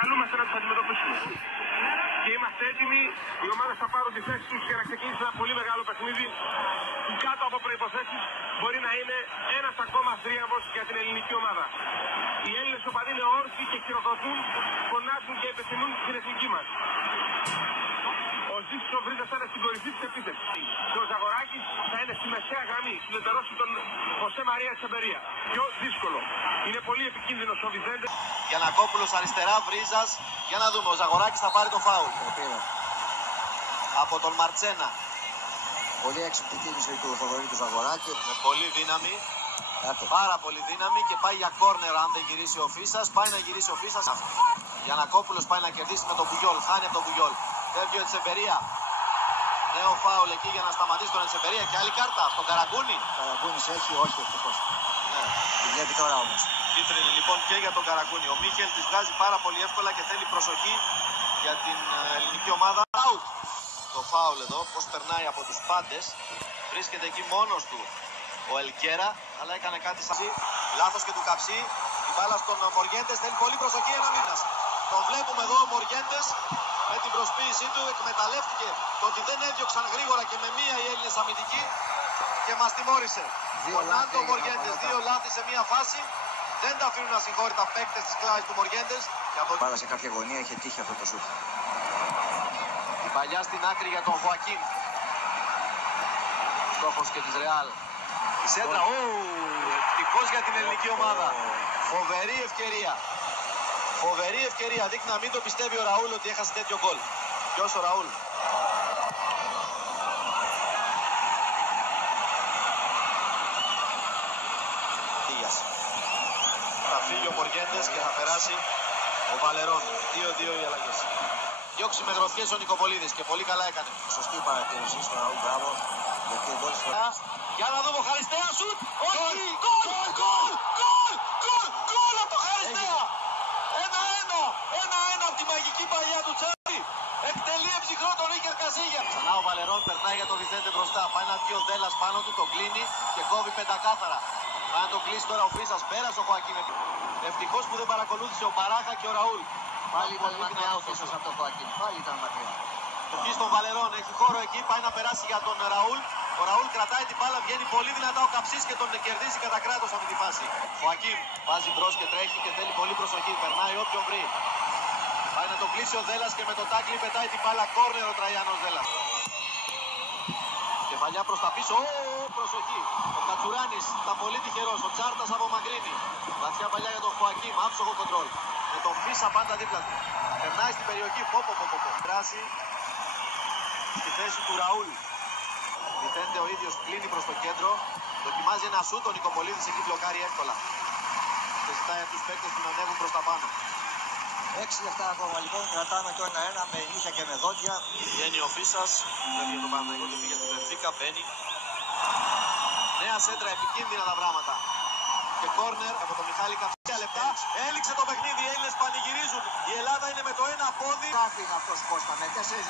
καλούμαστε να τους αντιμετωπίσουμε. Και είμαστε έτοιμοι, οι ομάδες θα πάρουν τη θέση τους για να ξεκινήσει ένα πολύ μεγάλο παιχνίδι που κάτω από προϋποθέσεις μπορεί να είναι ένας ακόμα θρίαμβος για την ελληνική ομάδα. Οι Έλληνες οπαδοί είναι όρθιοι και χειροκροτούν, φωνάζουν και επιθυμούν την εθνική μας. Ο Ζήσης ο Βρύδας θα είναι στην κορυφή της επίθεσης. Και ο Ζαγοράκης θα είναι στη μεσαία γραμμή, συλλετερώσει τον Χωσέ Μαρία Τσεμπερία. Πιο δύσκολο. Είναι πολύ επικίνδυνος ο Βιζέντε. Γιαννακόπουλος αριστερά, Βρίζας. Για να δούμε, ο Ζαγοράκης θα πάρει το φάουλ. Από τον Μαρτσένα. Πολύ έξυπνη κίνηση του Θοδωρή του Ζαγοράκη. Με πολύ δύναμη. Πάρα πολύ δύναμη και πάει για κόρνερ αν δεν γυρίσει ο Φίσας. Πάει να γυρίσει ο Φίσας. Γιαννακόπουλος πάει να κερδίσει με τον Μπουγιόλ. Χάνει από τον Μπουγιόλ. Φεύγει ο Ετσεμπερία. Νέο φάουλ εκεί για να σταματήσει τον Ετσεμπερία. Και άλλη κάρτα στον Καραγκούνη. Καραγκούνης έχει, όχι ευτυχώς. Ναι. Τη βλέπει τώρα όμως. Κίτρινη λοιπόν και για τον Καραγκούνη. Ο Μίχελ τις βγάζει πάρα πολύ εύκολα και θέλει προσοχή για την ελληνική ομάδα. Out. Το φάουλ εδώ, πώς περνάει από τους πάντες. Βρίσκεται εκεί μόνος του ο Ελκέρα, αλλά έκανε κάτι σαν λάθος και του Καψί. Η μπάλα στον Μοριέντες, θέλει πολύ προσοχή, ένα μήνας. Τον βλέπουμε εδώ ο Μοριέντες με την προσποίησή του, εκμεταλλεύτηκε το ότι δεν έδιωξαν γρήγορα και με μία οι Έλληνες αμυντικοί και μας τιμώρησε. Ο Νάντο Μοριέντες, δύο λάθη σε μία φάση. Δεν τα αφήνουν ασυγχώρητα παίκτες της κλάσης του Μοριέντες. Πάρα σε κάποια γωνία είχε τύχει αυτό το σούτ. Η παλιά στην άκρη για τον Χωακίν. Στόχος και της Ρεάλ. Η σέντρα, ευτυχώς για την ελληνική ομάδα. Φοβερή ευκαιρία. Φοβερή ευκαιρία. Δείχνει να μην το πιστεύει ο Ραούλ ότι έχασε τέτοιο γκολ. Ποιος ο Ραούλ? Θα φύγει ο Μοριέντες και θα περάσει ο Βαλερών. 2-2 οι αλλαγές. Διώξει με γροθιές ο Νικοπολίδης και πολύ καλά έκανε. Σωστή παρατήρηση στον Ραούλ, μπράβο. Γιατί πολλές φορές. Για να δούμε ο Χαριστέας σουτ. Όχι! Γκολ από το Χαριστέα! 1-1 από τη μαγική παλιά του Τσάρι. Εκτελεί εμψυχρό τον Ίκερ Κασίγια. Ξανά ο Βαλερών περνάει για τον Βιζέντε μπροστά. Πάει να βγει ο Δέλλας πάνω του, τον κλείνει και κόβει πεντακάθαρα. Πάει να τον κλείσει τώρα ο Φίσας. Πέρασε ο Χωακίν. Ευτυχώς που δεν παρακολούθησε ο Παράχα και ο Ραούλ. Πάλι ήταν μακριά ο Φίσας από το Χωακίν. Πάλι ήταν μακριά. Εκεί στον Βαλερών έχει χώρο εκεί. Πάει να περάσει για τον Ραούλ. Ο Ραούλ κρατάει την μπάλα, βγαίνει πολύ δυνατά ο Καψής και τον κερδίζει κατά κράτος αυτή τη φάση. Ο Χωακίν βάζει μπρος και τρέχει και θέλει πολύ προσοχή. Περνάει όποιον βρει. Πάει να τον κλείσει ο Δέλλας και με το τάκλι πετάει την μπάλα κόρνερ ο Τραγιάνος Δέλλας. Κεφαλιά προς τα πίσω. Προσοχή. Ο Κατσουράνης ήταν πολύ τυχερός. Ο Τσάρτας απομακρύνει. Βαθιά παλιά για τον Χωακίν. Άψογο κοντρόλ. Με τον Φίσα πάντα δίπλα του. Περνάει στην περιοχή. Περάσει στη θέση του Ραούλ. Βιθέντε ο ίδιος κλείνει προς το κέντρο. Δοκιμάζει ένα σούτ. Ο Νικοπολίδης εκεί μπλοκάρει εύκολα. Και ζητάει από τους παίκτες του να ανέβουν προς τα πάνω. 6 λεπτά ακόμα λοιπόν, κρατάμε το 1-1 με νύχια και με δόντια. Βγαίνει ο Φίσας, φεύγει το Παναθηναϊκό, πήγε στην Μπενφίκα, μπαίνει. Νέα σέντρα, επικίνδυνα τα πράγματα. Και κόρνερ από τον Μιχάλη Καψία λεπτά. Έληξε το παιχνίδι, οι Έλληνες πανηγυρίζουν. Η Ελλάδα είναι με το ένα πόδι. Κάτι είναι αυτός Κώστα, με 4